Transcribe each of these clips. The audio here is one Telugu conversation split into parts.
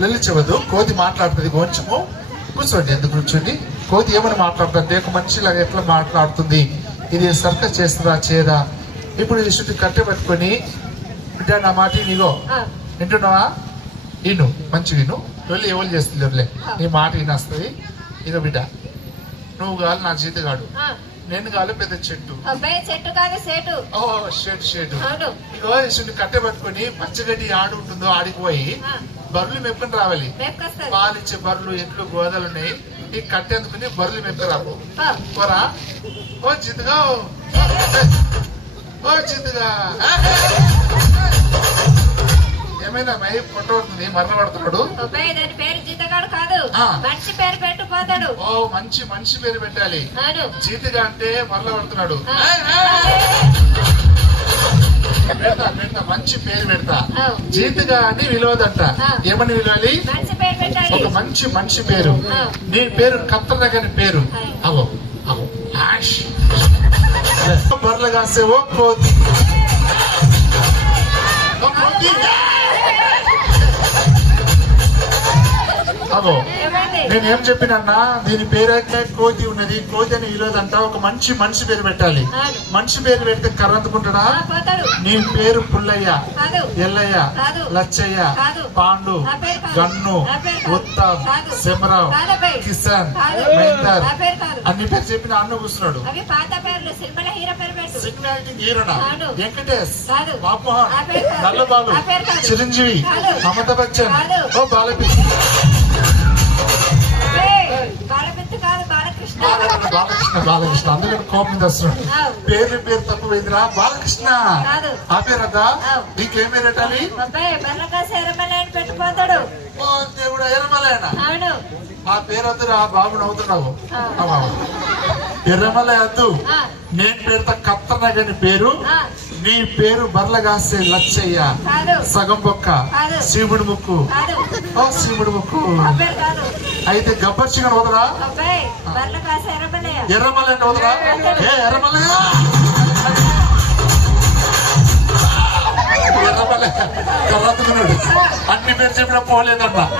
లలించవద్దు కోతి మాట్లాడుతుంది. కొంచెము కూర్చోండి. ఎందుకు కూర్చోండి? కోతి ఏమని మాట్లాడుతుంది? ఒక మనిషిలాగా ఎట్లా మాట్లాడుతుంది? ఇది సర్కస్ చేస్తుందా? చేయదా? ఇప్పుడు ఈ చుట్టూ కట్టె పట్టుకొని బిడ్డ నా మాట నీగో ఆ, వింటున్నావా? విను. మంచి విను. వెళ్ళి ఎవరు చేస్తుందిలే నీ మాట వినొస్తుంది. ఇదో బిడ్డ. నువ్వు కాదు నా జీతగాడు ఆ. నేను కాదు పెద్ద చెట్టు. కాదు సేటు. ఓ షెడ్ షెడ్ ఇగో కట్టె పట్టుకొని పచ్చగడ్డి ఆడు ఉంటుందో ఆడికి పోయి బర్రెలు మెప్పుకొని రావాలి. పాలిచ్చే బర్రెలు ఎట్లు గోదలు ఉన్నాయి. ఈ కట్టె అందుకుని బర్రెలు మెప్పుకురావు ఆ, పోరా. ఓ జితుగా ఓ. జితుగా ఏమైనా మై పొట్ట పడుతుంది మరణ పడుతున్నాడు. పేరు జీతగాడు కాదు. మనిషి పేరు పెట్టు పోతాడు ఓ మంచి మనిషి పేరు పెట్టాలి. జీతిగా అంటే మరల పడుతున్నాడు! పెడతా పెడతా మంచి పేరు పెడతా. జీతిగా అని విలువదంట. ఏమని విలువాలి పేరు ఒక మంచి మనిషి పేరు. నీ పేరు కత్తనగని పేరు ఆ. అవో అవో ఆష్. బర్రెలు కాసే ఓ కోతి అవో నేను ఏం చెప్పినన్నా దీని పేరైతే కోతి ఉన్నది కోతి అని విలువదంట ఒక మంచి మనిషి పేరు పెట్టాలి. మనిషి పేరు పెడితే కర్రందుకుంటాడా నీ పేరు పుల్లయ్య ఎల్లయ్య. లచ్చయ్య. పాండు. గన్ను. ఉత్తమ్. శమరావు. కిసాన్. మహేందర్ అన్ని పేరు చెప్పిన అన్న కూర్చున్నాడు యాక్టింగ్ హీరోనా. వెంకటేష్. నల్లబాబు. చిరంజీవి. అమితాబ్ బచ్చన్. ఓ బాలపి బాలకృష్ణ బాలకృష్ణ. బాలకృష్ణ అందుకని కోపం అవు. పేర్లు పేరు తక్కువైందిరా బాలకృష్ణ. కాదు. ఆ పేరదా అవు. నీకేం పేరు పెట్టాలి దేవుడు ఎర్రమలయన అవును. ఆ పేరు వద్దురా బాబు నవ్వుతున్నావు. ఎర్రమల వద్దు ఆ, నేను పెడతా కత్తనగని పేరు. నీ పేరు బర్లగాసే లచ్చయ్య. సగం బొక్క. శివుడి ముక్కు. ఓ శివుడి ముక్కు. అయితే గబ్బర్ చికెన్ వదరా ఎర్రమల అంటే వదరా ఏ ఎర్రమల ఎర్రమల కర్రతుకున్నాడు అన్ని పేరు చెప్పిన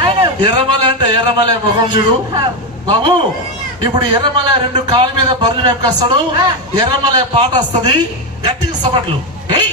అవును. ఎర్రమల అంటే ఎర్రమల ముఖం చూడు. బాబు ఇప్పుడు ఎర్రమల రెండు కాళ్ళ మీద బర్రెలు వెక్కస్తాడు ఆ. ఎర్రమల పాట వస్తది. గట్టిగా సపట్లు. ఏయ్.